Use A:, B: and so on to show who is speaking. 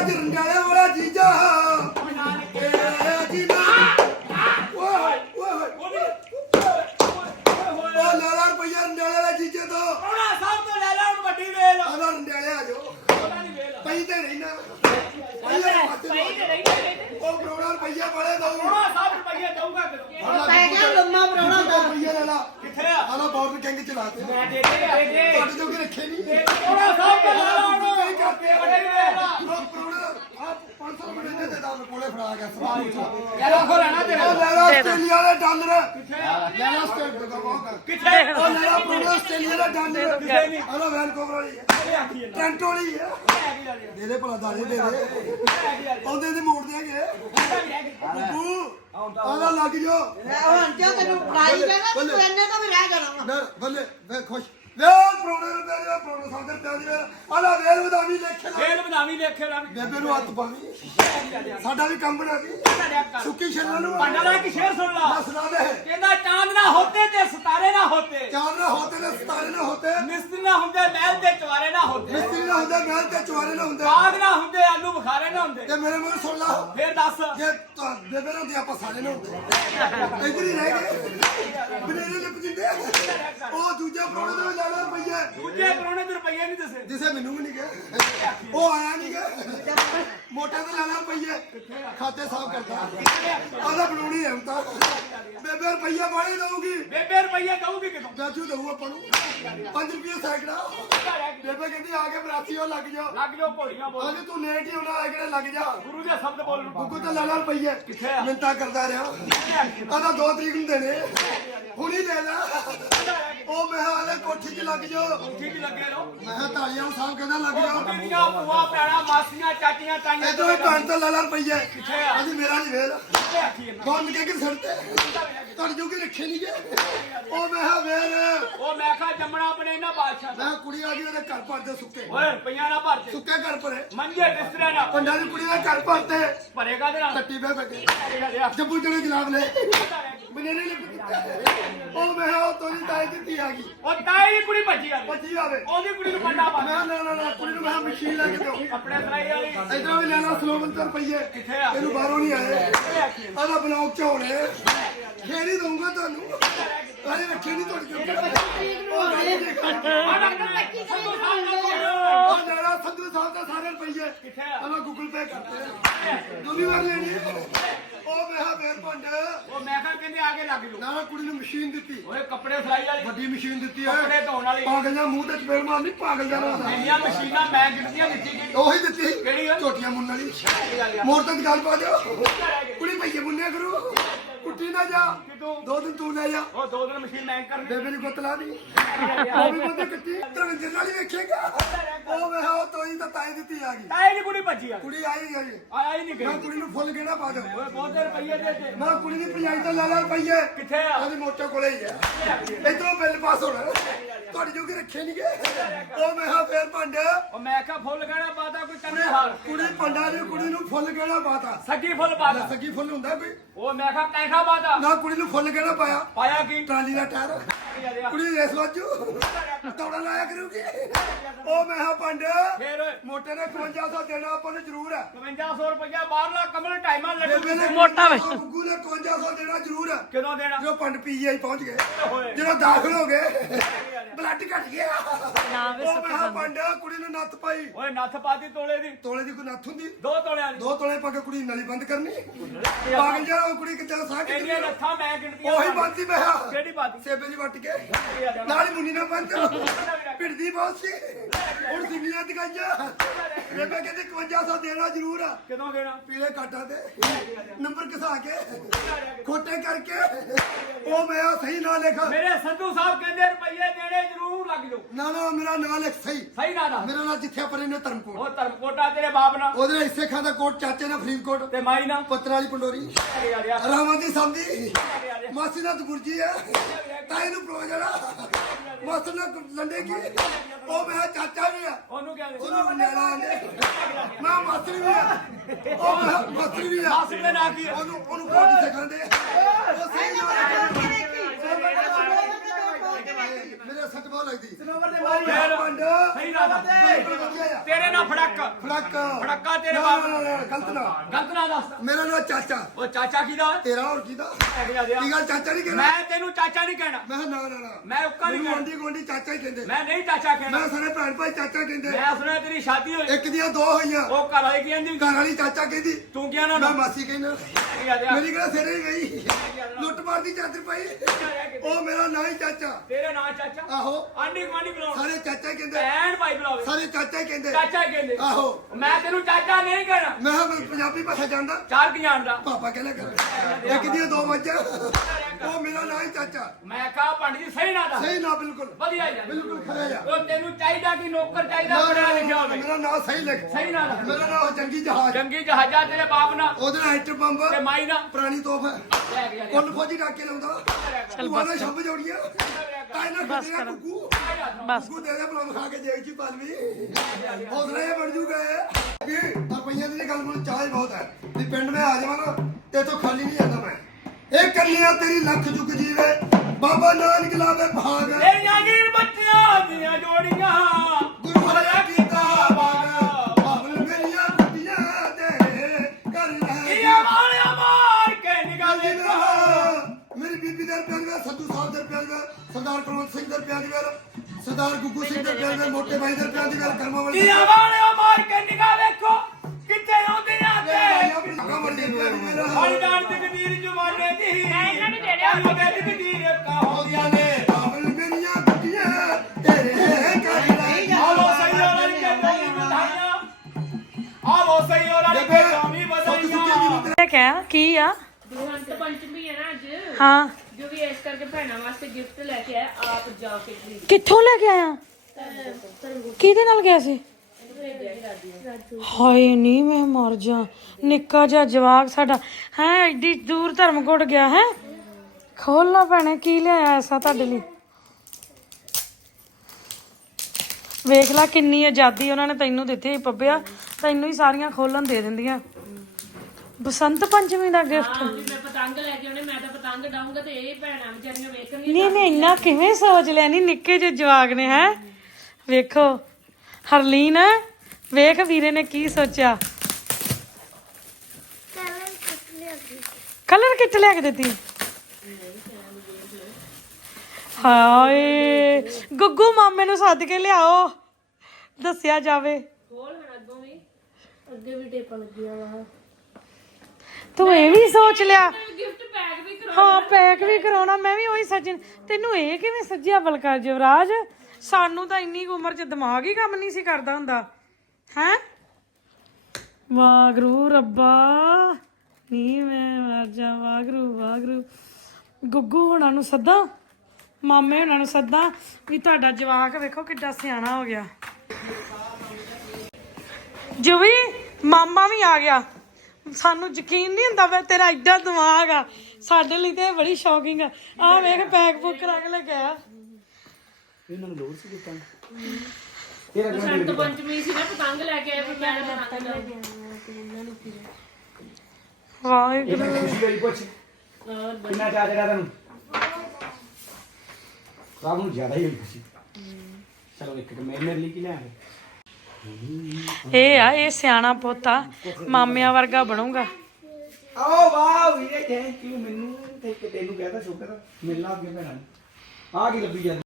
A: ਜਰੰਡਾਲੇ ਵਾਲਾ ਜੀਜਾ ਜੀਜਾ ਓਏ ਉਹ ਲਾਲਾ ਰੁਪਈਆ ਰੰਡਾਲੇ ਵਾਲਾ ਜੀਜੇ ਤੋਂ
B: ਉਹਨਾਂ ਸਭ ਤੋਂ ਲੈ ਲੈ ਹੁਣ ਵੱਡੀ ਵੇਲ
A: ਆਦਾ ਰੰਡਾਲੇ ਆ ਜਾਓ
B: ਉਹਨਾਂ ਦੀ ਵੇਲ
A: ਪਈ ਤੇ ਰਹਿਣਾ
B: ਪਈ ਤੇ ਰਹੀ
A: ਉਹ ਕਰੋੜਾ ਰੁਪਈਆ ਬੜੇ ਦਊ
B: ਉਹਨਾਂ ਸਭ ਰੁਪਈਏ ਦਊਗਾ ਕਿਦੋਂ
C: ਪੈ ਗਿਆ ਲੰਮਾ ਪਰਾਉਣਾ ਦਾ
A: ਰੁਪਈਆ ਲੈ ਲਾ
B: ਕਿੱਥੇ ਆ
A: ਆਲਾ ਬਾਰਡਰ ਕਿੰਗ ਚਲਾ ਤੇ
B: ਮੈਂ ਦੇ ਦੇ
A: ਤੁਹਾਡੇ ਜੋਗੇ ਰੱਖੇ ਨਹੀਂ
B: ਉਹਨਾਂ ਸਭ ਤੋਂ ਲੈ ਲੈ ਹੁਣ
A: ਕਈ ਕਰਦੇ ਆ
B: ਵੱਡੀ ਵੇਲ ਆ
A: ਉਹ ਕਰੋੜਾ ਆ 500 ਰੁਪਏ ਦੇ ਦਾਮ ਕੋਲੇ ਫੜਾ ਗਿਆ ਸਵਾਲ
B: ਯਾਰ ਉਹ ਲੈਣਾ ਤੇਰੇ
A: ਉਹ ਲੈ ਲਾ ਆਸਟ੍ਰੇਲੀਆ ਦੇ ਡਾਲਰ
B: ਕਿੱਥੇ ਆ
A: ਲੈ ਲਾ ਆਸਟ੍ਰੇਲੀਆ ਦਾ ਬਹੁਤ
B: ਕਿੱਥੇ
A: ਉਹ ਲੈ ਲਾ ਪ੍ਰੋਗਰਾਮ ਆਸਟ੍ਰੇਲੀਆ ਦਾ ਡਾਲਰ
B: ਕਿੱਥੇ ਨਹੀਂ
A: ਆਲਾ ਵੈਨਕੂਵਰ ਵਾਲੀ ਹੈ
B: ਇਹ ਆਖੀ ਜਾਂਦਾ
A: ਟ੍ਰਾਂਟੋ ਵਾਲੀ ਹੈ
B: ਹੈਗੀ ਵਾਲੀ
A: ਦੇ ਦੇ ਭਲਾ ਦਾਣੇ ਦੇ ਦੇ
B: ਹੈਗੀ ਵਾਲੀ
A: ਆਉਂਦੇ ਤੇ ਮੋੜ ਦੇਗੇ ਬੱਬੂ ਆਲਾ ਲੱਗ ਜੋ
C: ਹੁਣ ਜੋ ਤੈਨੂੰ ਫੜਾਈ ਜਾਣਾ ਤੂੰ ਇੰਨੇ ਤੋਂ ਵੀ ਰਹਿ ਜਾਣਾ ਵਾ
A: ਨਾ ਬੱਲੇ ਵੇ ਖੁਸ਼ ਵੇ ਪ੍ਰੋਗਰਾਮ ਤੇ ਜਾ ਪ੍ਰੋਗਰਾਮ ਸਾਦਰ ਪਿਆ ਦੀ ਆਲਾ ਵੇਲ ਵਧਾਵੀ ਲਿਖੇ ਲਾ
B: ਵੇਲ ਬਦਾਮੀ ਦੇਖੇ ਲਾ
A: ਬੇਬੇ ਨੂੰ ਹੱਥ ਪਾਵੀ ਸਾਡਾ ਵੀ ਕੰਮ ਬਣਾ ਦੀ ਸੁੱਕੀ ਛੱਲਾਂ ਨੂੰ
B: ਪੰਡਾ ਦਾ ਇੱਕ ਸ਼ੇਰ ਸੁਣ ਲਾ
A: ਸੁਣਾ ਦੇ
B: ਕਹਿੰਦਾ ਚਾਂਦ ਨਾ ਹੋਤੇ ਤੇ ਸਿਤਾਰੇ ਨਾ ਹੋਤੇ
A: ਚਾਰ ਨਾ ਹੋਤੇ ਨੇ ਸਤਾਰੇ ਨਾ ਹੋਤੇ
B: ਮਿਸਤਰੀ ਨਾ ਹੁੰਦੇ ਮਹਿਲ ਤੇ ਚਵਾਰੇ ਨਾ ਹੋਤੇ
A: ਮਿਸਤਰੀ ਨਾ ਹੁੰਦੇ ਮਹਿਲ ਤੇ ਚੁਆਰੇ ਨਾ ਹੁੰਦੇ
B: ਬਾਗ ਨਾ ਹੁੰਦੇ ਆਲੂ ਬੁਖਾਰੇ ਨਾ ਹੁੰਦੇ
A: ਤੇ ਮੇਰੇ ਮੂੰਹ ਸੁਣ ਲਾ
B: ਫੇਰ ਦੱਸ
A: ਜੇ ਬੇਬੇ ਨੂੰ ਤੇ ਆਪਾਂ ਸਾਰੇ ਨਾ ਹੁੰਦੇ ਇੱਧਰ ਹੀ ਰਹਿ ਗਏ ਬਨੇਰੇ ਲਿਪ ਦਿੰਦੇ ਉਹ ਦੂਜਾ ਪ੍ਰੋਣੇ ਦੇ ਲੈ ਲੈ ਰੁਪਈਏ
B: ਦੂਜੇ ਕਰੋਨੇ ਦੇ ਰੁਪਈਏ ਨਹੀਂ ਦੱਸੇ
A: ਜਿਸੇ ਮੈਨੂੰ ਵੀ ਨਹੀਂ ਗਿਆ ਉਹ ਆਇਆ ਨਹੀਂ ਗਿਆ ਮੋਟੇ ਤੇ ਲੈ ਲੈ ਰੁਪਈਏ ਖਾਤੇ ਸਾਫ ਕਰਦਾ ਆਦਾ ਬਣਾਉਣੀ ਹੈ ਹੁਣ ਤਾਂ ਬੇਬੇ ਰੁਪਈਆ ਬਾੜੀ ਦਊਗੀ
B: ਬੇਬੇ ਰੁਪਈਏ ਕਹੂਗੀ ਕਿਦੋਂ
A: ਜਾਜੂ ਦਊ ਆਪਾਂ ਨੂੰ 5 ਰੁਪਏ ਸੈਕੜਾ ਬੇਬੇ ਕਹਿੰਦੀ ਆ ਕੇ ਬਰਾਤੀ ਉਹ ਲੱਗ ਜਾ
B: ਲੱਗ ਜਾਓ ਘੋੜੀਆਂ ਬੋਲ
A: ਆਗੇ ਤੂੰ ਲੇਟ ਹੀ ਹੋਣਾ ਆ ਕੇ ਲੱਗ ਜਾ
B: ਗੁਰੂ ਦੇ ਸ਼ਬਦ ਬੋਲ
A: ਗੁੱਗੂ ਤਾਂ ਲੈ ਲੈ ਰੁਪਈਏ
B: ਕਿੱਥੇ ਆ?
A: ਮਿੰਤਾ ਕਰਦਾ ਰਿਹਾ ਆਦਾ 2 ਤਰੀਕ ਨੂੰ ਦੇਣੇ ਹੁਣੀ ਦੇ ਲੈ ਉਹ ਮੈਂ ਹਾਲੇ ਕੋਠੀ 'ਚ ਲੱਗ ਜਾ
B: ਠੀਕ ਹੀ ਲੱਗੇ ਰਹੋ
A: ਮੈਂ ਕਿਹਾ ਤਾਲੀਆਂ ਨੂੰ ਸਾਹਿਬ ਕਹਿੰਦਾ ਲੱਗ ਜਾ
B: ਕੁੜੀਆਂ ਭੂਆ ਭੈਣਾਂ ਮਾਸੀਆਂ ਚਾਚੀਆਂ ਤਾਈਆਂ
A: ਇਧਰੋਂ ਹੀ ਭੈਣ ਤੋਂ ਲੈ ਲੈ ਰੁਪਈਏ
B: ਆ?
A: ਅਜੀ ਮੇਰਾ ਨਹੀਂ ਵੇਲ
B: ਕਿੱਥੇ ਆਖੀ ਜਾਂਦਾ?
A: ਕੌਣ ਨਿਕੇ ਕਿ ਸੜਤੇ ਤੁਹਾਡੇ ਜੋਗੇ ਰੱਖੇ ਨਹੀਂ ਗਏ ਉਹ ਮੈਂ ਕਿਹਾ ਵੇਲ
B: ਉਹ ਮੈਂ ਕਿਹਾ ਜੰਮਣਾ ਆਪਣੇ ਇਹਨਾਂ ਬਾਦਸ਼ਾਹ ਦਾ।
A: ਮੈਂ ਕਿਹਾ ਕੁੜੀ ਆ ਗਈ ਉਹਦੇ ਘਰ ਭਰਦੇ ਸੁੱਕੇ
B: ਓਏ ਰੁਪਈਆ ਨਾ ਭਰ ਤੇ
A: ਸੁੱਕੇ ਘਰ ਭਰੇ
B: ਮੰਜੇ ਬਿਸਤਰੇ ਨਾ
A: ਪੰਡਾ ਦੀ ਕੁੜੀ ਦੇ ਘਰ ਭਰਤੇ
B: ਭਰੇਗਾ ਦੇ ਨਾਲ
A: ਟੱਟੀ ਬਹਿ ਬੈਠੇ ਜੱਬੂ ਜਿਹੜੇ ਗੁਲਾਬ ਲੈ ਬਨੇਰੇ ਲਿਪ ਦਿੱਤੇ ਉਹ ਮੈਂ ਕਿਹਾ ਉਹ ਤੋਰੀ ਤਾਈ ਦਿੱਤੀ ਆ ਗਈ
B: ਉਹ ਤਾਈ ਦੀ ਕੁੜੀ ਭੱਜੀ ਆ
A: ਭੱਜੀ ਆਵੇ
B: ਉਹਦੀ ਕੁੜੀ ਨੂੰ ਪੰਡਾ ਪਾ
A: ਮੈਂ ਨਾ ਨਾ ਨਾ ਕੁੜੀ ਨੂੰ ਮੈਂ ਕਿਹਾ ਮਸ਼ੀਨ ਲੈ ਕੇ ਦਿਓ
B: ਆਪਣੇ ਸਰਾਈ ਵਾਲੀ
A: ਇਧਰੋਂ ਵੀ ਲੈ ਲਾ ਸਲੋਵਨ ਤੇ ਰੁਪਈਏ
B: ਕਿੱਥੇ ਆ?
A: ਇਹਨੂੰ ਬਾਹਰੋਂ ਨਹੀਂ ਆਏ
B: ਕਿੱਥੇ ਆਖੀ ਜਾਂਦਾ?
A: ਆਦਾ ਬਲੌਕ ਚ ਹੋਣੇ ਫੇਰ ਹੀ ਦਊਂਗਾ ਤੁਹਾਨੂੰ ਅਰੇ ਰੱਖੇ ਨਹੀਂ ਤੁਹਾਡੇ ਜੋਗੇ ਉਹ ਨਹੀਂ ਦੇਖਣਾ
B: ਆ ਡਾਕਟਰ ਲੱਕੀ ਸੰਧੂ ਸਾਹਿਬ ਨਾਲ ਬੋਲੋ।
A: ਉਹ ਜਿਹੜਾ ਸੰਧੂ ਸਾਹਿਬ ਦਾ ਸਾਰੇ ਰੁਪਈਏ
B: ਕਿੱਥੇ ਆ?
A: ਆਲਾ ਗੂਗਲ ਪੇ ਕਰਤੇ ਦੂਜੀ ਵਾਰ ਲੈਣੀ ਉਹ ਮੈਂ ਕਿਹਾ ਫੇਰ ਭੰਡ
B: ਉਹ ਮੈਂ ਕਿਹਾ ਕਹਿੰਦੇ ਆਗੇ ਲੱਗ ਜੂ
A: ਨਾ ਕੁੜੀ ਨੂੰ ਮਸ਼ੀਨ ਦਿੱਤੀ
B: ਓਏ ਕੱਪੜੇ ਸਲਾਈ ਵਾਲੀ
A: ਵੱਡੀ ਮਸ਼ੀਨ ਦਿੱਤੀ
B: ਕੱਪੜੇ
A: ਹੈ
B: ਧੋਣ ਵਾਲੀ
A: ਪਾਗਲ ਦਾ ਮੂੰਹ ਤੇ ਚਪੇੜ ਮਾਰਨੀ ਪਾਗਲ ਦਾ ਨਾ
B: ਇੰਨੀਆਂ ਮਸ਼ੀਨਾਂ ਮੈਂ ਗਿਣਦੀਆਂ ਦਿੱਤੀ ਗਈ
A: ਉਹੀ ਦਿੱਤੀ
B: ਕਿਹੜੀ ਆ?
A: ਝੋਟੀਆਂ ਮੁੰਨ ਵਾਲੀ ਮੋਰ ਤੱਕ ਗੱਲ ਪਾ ਦਿਓ ਕੁੜੀ ਭਈਏ ਮੁੰਨਿਆ ਕਰੂ ਕੁੱਟੀ ਨਾ ਜਾ
B: ਕਿਦੋਂ
A: 2 ਦਿਨ ਤੂੰ ਲੈ ਜਾ
B: ਉਹ 2 ਦਿਨ ਮਸ਼ੀਨ ਮੈਂ ਕਰਨੀ
A: ਬੇਬੇ ਨੂੰ ਗੁੱਤ ਲਾ ਦੀ ਉਹ ਵੀ ਬੰਦੇ ਕੱਟੀ ਤਰੰਜਨ ਨਾਲ ਹੀ ਵੇਖੇਗਾ ਉਹ ਵੇ ਉਹ ਤੋਈ ਤਾਂ ਤਾਈ ਦਿੱਤੀ ਆ ਗਈ
B: ਤਾਈ ਦੀ ਕੁੜੀ ਭੱਜੀ ਆ
A: ਕੁੜੀ ਆਈ ਗਈ
B: ਆਇਆ ਹੀ ਨਹੀਂ
A: ਮੈਂ
B: ਗਈ
A: ਕੁੜੀ ਨੂੰ ਫੁੱਲ ਕਿਹੜਾ ਪਾ ਦਵਾਂ
B: ਓਏ ਬਹੁਤੇ ਰੁਪਈਏ ਦੇ ਦੇ
A: ਮੈਂ ਕੁੜੀ ਦੀ ਭਜਾਈ ਤਾਂ ਲੈ ਲੈ ਰੁਪਈਏ
B: ਕਿੱਥੇ ਆ?
A: ਉਹਦੀ ਮੋਟੇ ਕੋਲੇ ਹੀ ਆ ਇਧਰੋਂ ਬਿੱਲ ਪਾਸ ਹੋਣਾ ਤੁਹਾਡੇ ਜੋਗੇ ਰੱਖੇ ਨਹੀਂ ਗਏ ਉਹ ਮੈਂ ਹਾਂ ਫੇਰ ਭੰਡ
B: ਉਹ ਮੈਂ ਕਿਹਾ ਫੁੱਲ ਕਹਿਣਾ ਬਾਦਾ ਕੋਈ ਕੰਨੇ ਹਾਲ
A: ਕੁੜੀ ਪੰਡਾ ਦੀ ਕੁੜੀ ਨੂੰ ਫੁੱਲ ਕਿਹੜਾ ਪਾਤਾ
B: ਸੱਗੀ ਫੁੱਲ ਬਾਦਾ
A: ਸੱਗੀ ਫੁੱਲ ਹੁੰਦਾ ਕੋਈ
B: ਉਹ ਮੈਂ ਕਿਹਾ ਕੈਂਖਾ ਬਾਦਾ
A: ਨਾ ਕੁੜੀ ਨੂੰ ਫੁੱਲ ਕਿਹੜਾ ਪਾਇਆ
B: ਪਾਇਆ ਕੀ
A: ਟਰਾਲੀ ਦਾ ਟਾਇਰ ਕੁੜੀ ਰੇਸ ਵਾਜੂ ਦੌੜਾ ਲਾਇਆ ਕਰੂਗੀ ਉਹ ਮੈਂ ਹਾਂ ਪੰਡ
B: ਫੇਰ ਓਏ
A: ਮੋਟੇ ਨੇ 5500 ਦੇਣਾ ਆਪਾਂ ਨੂੰ ਜ਼ਰੂਰ ਹੈ
B: 5500 ਰੁਪਈਆ ਬਾਹਰਲਾ ਕਮਲ ਟਾਈਮਾਂ
A: ਬੇਬੇ ਨੇ
B: ਲੱਡੂ
C: ਮੋਟਾ ਵੇ।
A: ਗੁੱਗੂ ਨੇ 5500 ਦੇਣਾ ਜ਼ਰੂਰ ਹੈ
B: ਕਿਦੋਂ ਦੇਣਾ
A: ਜੋ ਪੰਡ ਪੀਜੀਆਈ ਪਹੁੰਚ ਗਏ
B: ਓਏ
A: ਜਦੋਂ ਦਾਖਲ ਹੋ ਗਏ ਬਲੱਡ ਘਟ ਗਿਆ
C: ਨਾ ਵੇ
A: ਉਹ ਮੈਂ ਹਾਂ ਪੰਡ ਕੁੜੀ ਨੂੰ ਨੱਥ ਪਾਈ
B: ਓਏ ਨੱਥ ਪਾਤੀ ਤੋਲੇ ਦੀ
A: ਤੋਲੇ ਦੀ ਕੋਈ ਨੱਥ ਹੁੰਦੀ
B: 2 ਤੋਲਿਆਂ ਦੀ
A: 2 ਤੋਲੇ ਪਾ ਕੇ ਕੁੜੀ ਨਾਲੀ ਬੰਦ ਕਰਨੀ ਪਾਗਲ ਜਿਹੜਾ ਉਹ ਕੁੜੀ ਕਿੱਦਾਂ ਸਾਹ
B: ਇਹਦੀਆਂ
A: ਕਿੱਦਾਂ
B: ਨੱਥਾਂ ਮੈਂ ਗਿਣਦੀਆਂ
A: ਉਹੀ ਬੰਦੀ ਮੈਂ ਹਾਂ
B: ਕਿਹੜੀ ਪਾਤੀ
A: ਸੇਬੇ ਦੀ ਵੱਟ ਕੇ ਨਾਲ ਹੀ ਮੁੰਨੀ ਨਾਲ ਬੰਦ ਭਿੜਦੀ ਬਹੁਤ ਸੀ ਹੁਣ ਸਿੰਗੀਆਂ ਦਿਖਾਈਆਂ ਬੇਬੇ ਕਹਿੰਦੀ 5500 ਦੇਣਾ ਜ਼ਰੂਰ ਆ
B: ਕਿਦੋਂ ਦੇਣਾ
A: ਪੀਲੇ ਕਾਟਾ ਤੇ ਨੰਬਰ ਘਸਾ ਕੇ ਖੋਟੇ ਕਰਕੇ ਉਹ ਮੈਂ ਆ ਸਹੀ ਨਾ ਲਿਖ
B: ਮੇਰੇ ਸੰਧੂ ਸਾਹਿਬ ਕਹਿੰਦੇ ਰੁਪਈਏ ਦੇਣੇ ਜ਼ਰੂਰ ਲੱਗ ਜਾਓ
A: ਨਾ ਨਾ ਮੇਰਾ ਨਾਂ ਲਿਖ ਸਹੀ
B: ਸਹੀ ਨਾ ਦਾ
A: ਮੇਰਾ ਨਾਂ ਜਿੱਥੇ ਆਪਣੇ ਨੇ ਧਰਮਕੋਟ
B: ਉਹ ਧਰਮਕੋਟਾ ਤੇਰੇ ਬਾਪ ਨਾਲ
A: ਉਹਦੇ ਨਾਲ ਇਸੇ ਖਾਂ ਦਾ ਕੋਟ ਚਾਚੇ ਨਾਲ ਫਰੀਦਕੋਟ
B: ਤੇ ਮਾਈ ਨਾਲ
A: ਪੱਤਰ ਵਾਲੀ ਪੰਡੋਰੀ ਰਾਵਾਂ ਦੀ ਸੰਦੀ ਮਾਸੀ ਨਾਲ ਗੁਰਜੀ ਆ ਤਾਈ ਨੂੰ ਪ੍ਰੋ ਜਿਹੜਾ ਮਾਸਟਰ ਨਾਲ ਲੰਡੇ ਕੀ ਉਹ ਮੇਰਾ ਚਾਚਾ ਵੀ ਆ
B: ਉਹਨੂੰ ਕਹਿੰਦੇ
A: ਉਹਨੂੰ ਲੈਣਾ ਆਂਦੇ ਮੈਂ ਮਾਸਟਰ ਵੀ ਆ ਉਹ ਮੇਰਾ ਮਾਸਟਰ ਵੀ ਆ
B: ਮਾਸਟਰ ਦੇ ਨਾਂ ਕੀ ਹੈ?
A: ਉਹਨੂੰ ਕੋਟ ਸਿਖਾਉਂਦੇ ਉਹ ਸਹੀ ਨਾਲ ਮੇਰੇ ਸੱਟ ਬਹੁਤ ਲੱਗਦੀ
D: ਨੰਬਰ ਤੇ ਮਾਰੀ
B: ਫਿਰ
A: ਪੰਡ
B: ਸਹੀ ਨਾ ਦੱਸ।
A: ਬਿਲਕੁਲ ਵਧੀਆ ਆ
B: ਤੇਰੇ ਨਾਲ ਫੜਕ
A: ਫੜੱਕਾ
B: ਤੇਰੇ ਬਾਪ
A: ਨਾ, ਗਲਤ ਨਾ
B: ਗਲਤ ਨਾ ਦੱਸ।
A: ਮੇਰਾ ਨਾਮ ਚਾਚਾ
B: ਉਹ ਚਾਚਾ ਕਿਹਦਾ?
A: ਤੇਰਾ ਹੋਰ ਕਿਹਦਾ
B: ਇਹ ਜਾ ਦਿਆ।
A: ਕੀ ਗੱਲ ਚਾਚਾ ਨਹੀਂ ਕਹਿੰਦਾ
B: ਮੈਂ ਤੈਨੂੰ ਚਾਚਾ ਨਹੀਂ ਕਹਿਣਾ।
A: ਮੈਂ ਕਿਹਾ ਨਾ ਨਾ ਨਾ
B: ਮੈਂ ਉੱਕਾ ਨਹੀਂ ਕਹਿਣਾ।
A: ਗੋਂਡੀ ਗੋਂਡੀ ਚਾਚਾ ਹੀ ਕਹਿੰਦੇ
B: ਮੈਂ ਨਹੀਂ ਚਾਚਾ ਕਹਿਣਾ।
A: ਮੈਂ ਸਾਰੇ ਭੈਣ ਭਾਈ ਚਾਚਾ ਕਹਿੰਦੇ
B: ਮੈਂ ਸੁਣਿਆ ਤੇਰੀ ਸ਼ਾਦੀ ਹੋਈ।
A: ਇੱਕ ਦੀਆਂ ਦੋ ਹੋਈਆਂ
B: ਉਹ ਘਰ ਵਾਲੀ ਕੀ ਕਹਿੰਦੀ?
A: ਘਰ ਵਾਲੀ ਚਾਚਾ ਕਹਿੰਦੀ
B: ਤੂੰ ਕਿਹਾ ਨਾ
A: ਮੈਂ ਮਾਸੀ ਕਹਿੰਦਾ
B: ਇਹ ਜਾ ਦਿਆ।
A: ਮੇਰੀ ਕਿਹੜਾ ਸਿਰੇ ਹੀ ਗਈ ਲੁੱਟ ਮਾਰ ਦੀ ਚਾਦਰ ਪਾਈ ਉਹ ਮੇਰਾ ਨਾਂ ਹੀ ਚਾਚਾ
B: ਤੇਰੇ ਨਾਂ ਚਾਚਾ
A: ਆਹੋ
B: ਆਂਢੀ ਗੁਆਂਢੀ ਬੁਲਾਉਣ
A: ਸਾਰੇ ਚਾਚਾ ਹੀ ਕਹਿੰਦੇ
B: ਭੈਣ ਭਾਈ ਬੁਲਾਵੇ
A: ਸਾਰੇ ਚਾਚਾ ਹੀ ਕਹਿੰਦੇ
B: ਚਾਚਾ ਹੀ ਕਹਿੰਦੇ।
A: ਆਹੋ
B: ਮੈਂ ਤੈਨੂੰ ਚਾਚਾ ਨਹੀਂ ਕਹਿਣਾ।
A: ਮੈਂ ਕਿਹਾ ਮੈਂ ਪੰਜਾਬੀ ਭਾਸ਼ਾ ਜਾਣਦਾ
B: ਚਾਰ ਕੀ ਜਾਣਦਾ?
A: ਪਾਪਾ ਕਹਿੰਦਾ ਕਰ ਇੱਕ ਦੀਆਂ ਦੋ ਮੱਝਾਂ ਉਹ ਮੇਰਾ ਨਾਂ ਹੀ ਚਾਚਾ
B: ਮੈਂ ਕਹਾ ਪੰਡ ਜੀ ਸਹੀ ਨਾ ਦੱਸ।
A: ਸਹੀ ਨਾ ਬਿਲਕੁਲ
B: ਵਧੀਆ ਯਾਰ।
A: ਬਿਲਕੁਲ ਖਰਾ ਜਾ
B: ਉਹ ਤੈਨੂੰ ਚਾਹੀਦਾ ਕਿ ਨੌਕਰ ਚਾਹੀਦਾ ਪੜਿਆ ਲਿਖਿਆ ਹੋਵੇ?
A: ਮੇਰਾ ਨਾਂ ਸਹੀ ਲਿਖ
B: ਸਹੀ ਨਾ ਦੱਸ।
A: ਮੇਰਾ ਨਾਂ ਜੰਗੀ ਜਹਾਜ਼
B: ਜੰਗੀ ਜਹਾਜ਼ਾ ਤੇਰੇ ਬਾਪ ਨਾਲ
A: ਉਹਦੇ ਨਾਲ ਐਟਮ ਬੰਬ
B: ਤੇ ਮਾਈ ਨਾਲ
A: ਪੁਰਾਣੀ ਤੋਪ ਹੈ
B: ਲੈ ਕੇ ਜਾ
A: ਕੁੱਲ ਫੌਜੀ ਡਾਕੇ ਲਾਉਂਦਾ
E: ਚੱਲ
A: ਤੂੰ ਆਣਾ
E: ਬਸ
A: ਸ਼ੰਭ ਜੋੜੀਆਂ ਕਾਇਨਾ
E: ਬਸ
A: ਖੱਟਿਆ
E: ਕਰ।
A: ਕੁੱਕੂ
E: ਬਸ
A: ਕੁੱਕੂ ਦੇ ਦੇ ਬਲਮ ਖਾ ਕੇ ਜੇਬ ਚ ਪਾਲਵੀ ਹੌਸਲਾ ਇਹ ਬਣ ਜੂਗਾ ਕਿ ਰੁਪਈਆਂ ਦੀ ਗੱਲ ਮੈਨੂੰ ਚਾਹ ਹੀ ਬਹੁਤ ਹੈ ਵੀ ਪਿੰਡ ਮੈਂ ਆ ਜਾਵਾਂ ਨਾ ਤੇ ਤੋਂ ਖਾਲੀ ਨਹੀਂ ਜਾਂਦਾ ਮੈਂ ਇਹ ਕੰਨਿਆ ਤੇਰੀ ਲੱਖ ਜੁਗ ਜੀਵੇ ਬਾਬਾ ਨਾਨਕ ਲਾਵੇ ਭਾਗ
B: ਇਹ ਨਾਗੀਰ ਬੱਚਿਆਂ ਦੀਆਂ ਜੋੜੀਆਂ
A: ਗੁਰੂ ਹੋਇਆ ਕੀਤਾ ਬਾਗ ਬਾਬਲ ਮੇਰੀਆਂ ਕੁੱਤੀਆਂ ਦੇ ਕਰ ਲੈ
B: ਇਹ ਵਾਲਿਆ ਮਾਰ ਕੇ ਨਿਗਾਹ ਦੇਖੋ।
A: ਮੇਰੀ ਬੀਬੀ ਦੇ ਪਿਆਰ ਸੱਧੂ ਸਾਹਿਬ ਦੇ ਪਿਆਰ ਸਰਦਾਰ ਕੁਲਵੰਤ ਸਿੰਘ ਦੇ ਪਿਆਰ ਸਰਦਾਰ ਗੁੱਗੂ ਸਿੰਘ ਦੇ ਪਿਆਰ ਮੋਟੇ ਭਾਈ ਦੇ ਪਿਆਰ ਕਰਮਾਂ ਵਾਲੇ
B: ਇਹ ਵਾਲਿਆ ਮਾਰ ਕੇ ਨਿਗਾਹ ਵੇਖੋ ਕਿੱਥੇ ਆਉਂਦੇ ਆ ਤੇ ਹਰ ਜਾਣ ਤੇ ਕਬੀਰ ਜਮਾਨੇ ਦੀ ਇਹਨਾਂ ਨੇ ਦੇੜਿਆ ਉਹਦੇ ਦੀ ਕਬੀਰ ਕਹੋਂਦੀਆਂ ਨੇ
A: ਬਾਬਲ ਮੇਰੀਆਂ ਕੁੱਤੀਆਂ ਤੇਰੇ ਕਰ ਲੈ
B: ਆਲੋ ਸਹੀ ਹੋਰਾਂ ਦੀ ਜੋਨੀ ਵਧਾਈਆਂ ਆਲੋ ਸਹੀ ਹੋਰਾਂ ਦੀ ਜੋਨੀ ਵਧਾਈਆਂ।
E: ਮੈਂ ਕਿਹਾ ਕੀ ਆ?
F: ਬਸੰਤ ਪੰਚਮੀ ਹੈ ਨਾ ਅੱਜ
E: ਹਾਂ
F: ਜੋ ਵੀ ਇਸ ਕਰਕੇ ਭੈਣਾਂ ਵਾਸਤੇ ਗਿਫਟ ਲੈ ਕੇ ਆਇਆ ਆਪ ਜਾ ਕੇ ਖਰੀਦ
E: ਕਿੱਥੋਂ ਲੈ ਕੇ ਆਇਆ? ਕਿਹਦੇ ਨਾਲ ਗਿਆ ਸੀ? ਹਾਏ ਨਹੀਂ ਮੈਂ ਮਰ ਜਾ ਨਿੱਕਾ ਜਿਹਾ ਜਵਾਕ ਸਾਡਾ ਹੈ ਐਡੀ ਦੂਰ ਧਰਮਕੋਟ ਗਿਆ ਹੈ ਖੋਲਣਾ ਪੈਣਾ ਕੀ ਲਿਆਇਆ ਐਸਾ ਤੁਹਾਡੇ ਲਈ ਵੇਖ ਲੈ ਕਿੰਨੀ ਆਜ਼ਾਦੀ ਉਹਨਾਂ ਨੇ ਤੈਨੂੰ ਦਿੱਤੀ ਸੀ ਪੱਬਿਆ ਤੈਨੂੰ ਹੀ ਸਾਰੀਆਂ ਖੋਲਣ ਦੇ ਦਿੰਦੀਆਂ ਬਸੰਤ ਪੰਚਮੀ ਦਾ ਗਿਫਟ
F: ਵੀ ਮੈਂ ਪਤੰਗ ਲੈ ਕੇ ਆਉਣੇ ਮੈਂ ਤਾਂ ਪਤੰਗ ਡਾਉਂਗਾ ਤੇ ਇਹ ਭੈਣਾਂ ਵਿਚਾਰੀਆਂ ਵੇਖਣਗੀਆਂ
E: ਨਹੀਂ ਨਹੀਂ ਇੰਨਾ ਕਿਵੇਂ ਸੋਚ ਲਿਆ ਨਹੀਂ ਨਿੱਕੇ ਜਿਹੇ ਜਵਾਕ ਨੇ ਹੈ ਵੇਖੋ ਹਰਲੀਨ ਵੇਖ ਵੀਰੇ ਨੇ ਕੀ ਸੋਚਿਆ ਕਲਰ ਕਿੱਟ ਲਿਆ ਕੇ ਦਿੱਤੀ ਹਾਏ ਗੁੱਗੂ ਮਾਮੇ ਨੂੰ ਸੱਦ ਕੇ ਲਿਆਓ ਦੱਸਿਆ ਜਾਵੇ
F: ਖੋਲ ਹੁਣ ਅੱਗੋਂ ਵੀ ਅੱਗੇ ਵੀ ਟੇਪਾਂ ਲੱਗੀਆਂ ਵਾ
E: ਤੂੰ ਇਹ ਵੀ ਸੋਚ ਲਿਆ
F: ਗਿਫਟ ਪੈਕ ਵੀ ਕਰੋ
E: ਹਾਂ ਪੈਕ ਵੀ ਕਰਾਉਣਾ ਮੈਂ ਵੀ ਉਹੀ ਸੱਜਣ ਤੈਨੂੰ ਇਹ ਕਿਵੇਂ ਸੱਜਿਆ ਬਲਕਾਰ ਜਵਰਾਜ ਸਾਨੂੰ ਤਾਂ ਇੰਨੀ ਕੁ ਉਮਰ 'ਚ ਦਿਮਾਗ ਹੀ ਕੰਮ ਨਹੀਂ ਸੀ ਕਰਦਾ ਹੁੰਦਾ ਹੈ ਵਾਗਰੂ ਰੱਬਾ ਨੀ ਮੈਂ ਮਰ ਜਾ ਵਾਗਰੂ ਵਾਗਰੂ ਗੁੱਗੂ ਹੁਣਾਂ ਨੂੰ ਸੱਦਾ ਮਾਮੇ ਹੁਣਾਂ ਨੂੰ ਸੱਦਾ ਵੀ ਤੁਹਾਡਾ ਜਵਾਕ ਵੇਖੋ ਕਿੱਡਾ ਸਿਆਣਾ ਹੋ ਗਿਆ ਜੁਵੀ ਮਾਮਾ ਵੀ ਆ ਗਿਆ ਸਾਨੂੰ ਯਕੀਨ ਨਹੀਂ ਹੁੰਦਾ ਵੇ ਤੇਰਾ ਐਡਾ ਦਿਮਾਗ ਆ ਸਾਡੇ ਲਈ ਤੇ ਇਹ ਬੜੀ ਸ਼ੌਕਿੰਗ ਆ ਆਹ ਵੇਖ ਪੈਕ ਬੁੱਕ ਕਰਾ ਕੇ ਲੈ ਕੇ ਆਇਆ
F: ਬਸੰਤ ਪੰਚਮੀ ਸੀ ਨਾ ਪਤੰਗ ਲੈ ਕੇ ਆਏ ਫਿਰ ਮੈਂ ਪਤੰਗ ਲੈ ਕੇ
E: ਵਾਹਿਗੁਰੂ
D: ਖੁਸ਼ੀ ਹੋਈ ਪੁੱਛ ਕਿੰਨਾ ਚਾਹ ਚੜਾ ਤੈਨੂੰ ਰਾਮ ਨੂੰ ਜ਼ਿਆਦਾ ਹੀ ਹੋਈ ਖੁਸ਼ੀ ਚਲੋ ਇੱਕ ਮੇਰੇ ਲਈ ਕੀ ਲਿਆ
E: ਇਹ ਆ ਇਹ ਸਿਆਣਾ ਪੋਤਾ ਮਾਮਿਆਂ ਵਰਗਾ ਬਣੂਗਾ
D: ਓ ਵਾਹ ਵੀਰੇ ਥੈਂਕ ਯੂ ਮੈਨੂੰ ਤੇ ਤੈਨੂੰ ਕਹਤਾ ਸ਼ੁਕਰ ਮਿਲਣਾ ਅੱਗੇ ਭੈਣਾਂ ਆ ਕੀ ਲੱਭੀ ਜਾਂਦੀ